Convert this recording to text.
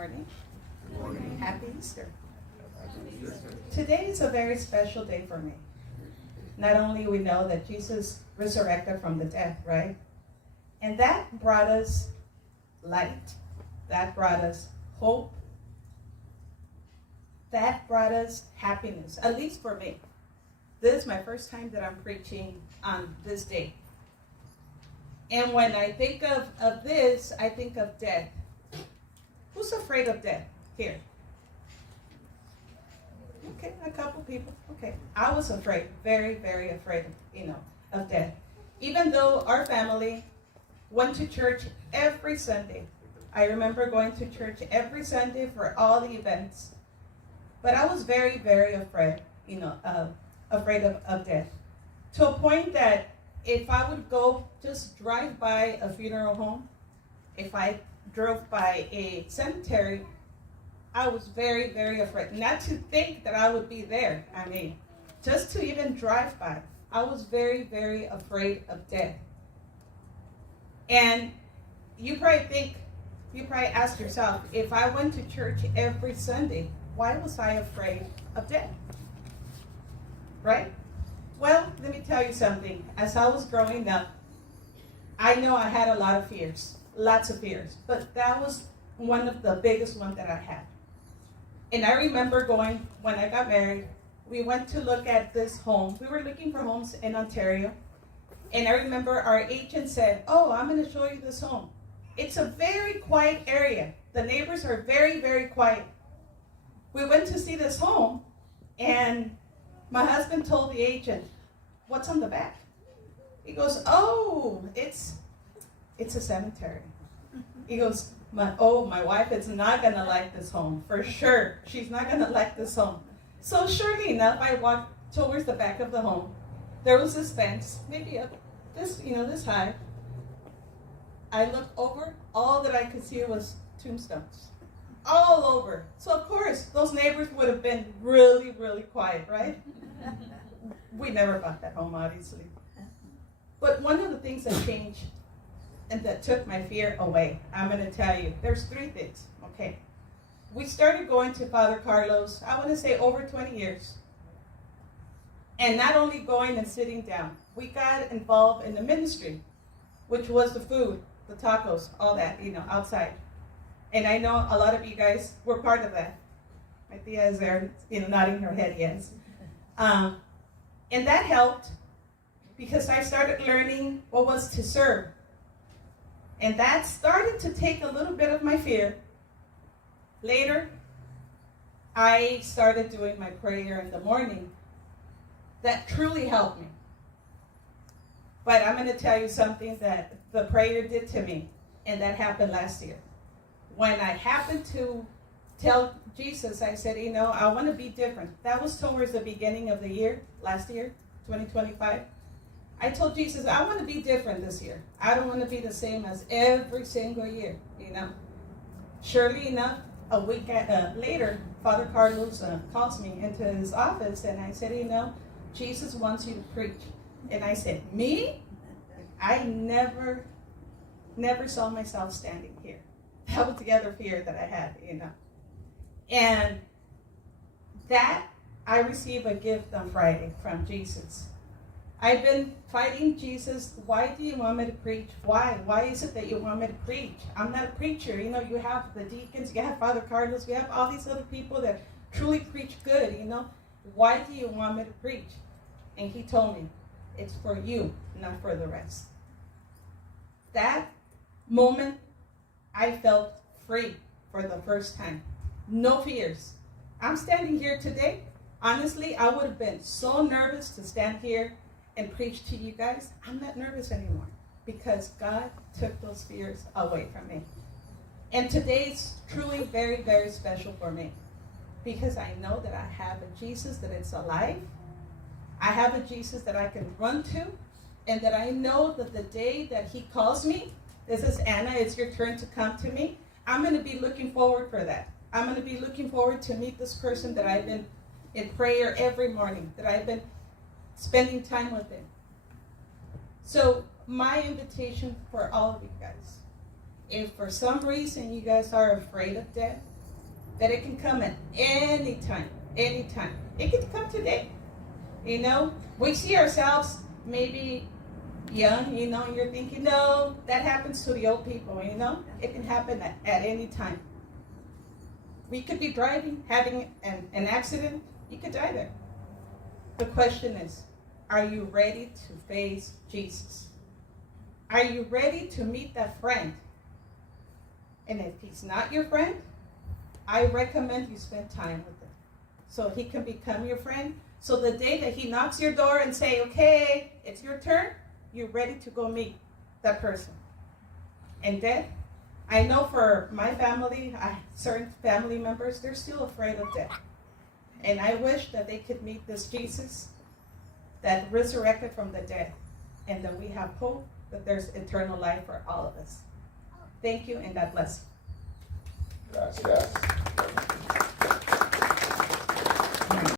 morning. Good morning. Happy Easter. Happy Easter. Today is a very special day for me. Not only we know that Jesus resurrected from the dead, right? And that brought us light. That brought us hope. That brought us happiness, at least for me. This is my first time that I'm preaching on this day. And when I think of this, I think of death. Who's afraid of death here? Okay, a couple people. Okay, I was afraid, very, very afraid, of death. Even though our family went to church every Sunday. I remember going to church every Sunday for all the events. But I was very, very afraid, afraid of death. To a point that if I would go just drive by a funeral home, if I drove by a cemetery, I was very, very afraid. Not to think that I would be there. I mean, just to even drive by, I was very, very afraid of death. And you probably ask yourself, if I went to church every Sunday, why was I afraid of death? Right? Well, let me tell you something. As I was growing up, I know I had a lot of fears, lots of fears, but that was one of the biggest ones that I had. And I remember going, when I got married, we went to look at this home. We were looking for homes in Ontario. And I remember our agent said, "Oh, I'm going to show you this home. It's a very quiet area. The neighbors are very, very quiet." We went to see this home, and my husband told the agent, "What's on the back?" He goes, "Oh, it's a cemetery." He goes, my wife is not going to like this home, for sure. She's not going to like this home. So surely enough, I walked towards the back of the home. There was this fence, maybe this high. I looked over, all that I could see was tombstones. All over. So of course, those neighbors would have been really, really quiet, right? We never bought that home, obviously. But one of the things that changed and that took my fear away, I'm going to tell you, there's 3 things, okay? We started going to Father Carlos, I want to say over 20 years. And not only going and sitting down, we got involved in the ministry, which was the food, the tacos, all that, outside. And I know a lot of you guys were part of that. My tia is there, nodding her head, yes. And that helped because I started learning what was to serve. And that started to take a little bit of my fear. Later, I started doing my prayer in the morning. That truly helped me. But I'm going to tell you something that the prayer did to me, and that happened last year. When I happened to tell Jesus, I said, I want to be different. That was towards the beginning of the year, last year, 2025. I told Jesus, I want to be different this year. I don't want to be the same as every single year, Surely enough, a week later, Father Carlos calls me into his office, and I said, Jesus wants you to preach. And I said, me? I never saw myself standing here. That was the other fear that I had, And that, I received a gift on Friday from Jesus. I've been fighting Jesus. Why do you want me to preach? Why? Why is it that you want me to preach? I'm not a preacher. You have the deacons, you have Father Carlos, you have all these other people that truly preach good, Why do you want me to preach? And he told me, it's for you, not for the rest. That moment, I felt free for the first time. No fears. I'm standing here today. Honestly, I would have been so nervous to stand here and preach to you guys. I'm not nervous anymore because God took those fears away from me. And today's truly very, very special for me because I know that I have a Jesus that is alive. I have a Jesus that I can run to, and that I know that the day that he calls me, this is Anna, it's your turn to come to me. I'm going to be looking forward for that. I'm going to be looking forward to meet this person that I've been in prayer every morning, that I've been spending time with him. So my invitation for all of you guys if for some reason you guys are afraid of death, that it can come at any time, anytime. It can come today. You know, we see ourselves maybe young, you know, and you're thinking, no, that happens to the old people, you know? It can happen at any time. We could be driving, having an accident, you could die there. The question is, are you ready to face Jesus? Are you ready to meet that friend? And if he's not your friend, I recommend you spend time with him so he can become your friend. So the day that he knocks your door and say, okay, it's your turn, you're ready to go meet that person. And death, I know for my family, certain family members, they're still afraid of death. And I wish that they could meet this Jesus that resurrected from the dead, and that we have hope that there's eternal life for all of us. Thank you, and God bless you. Gracias.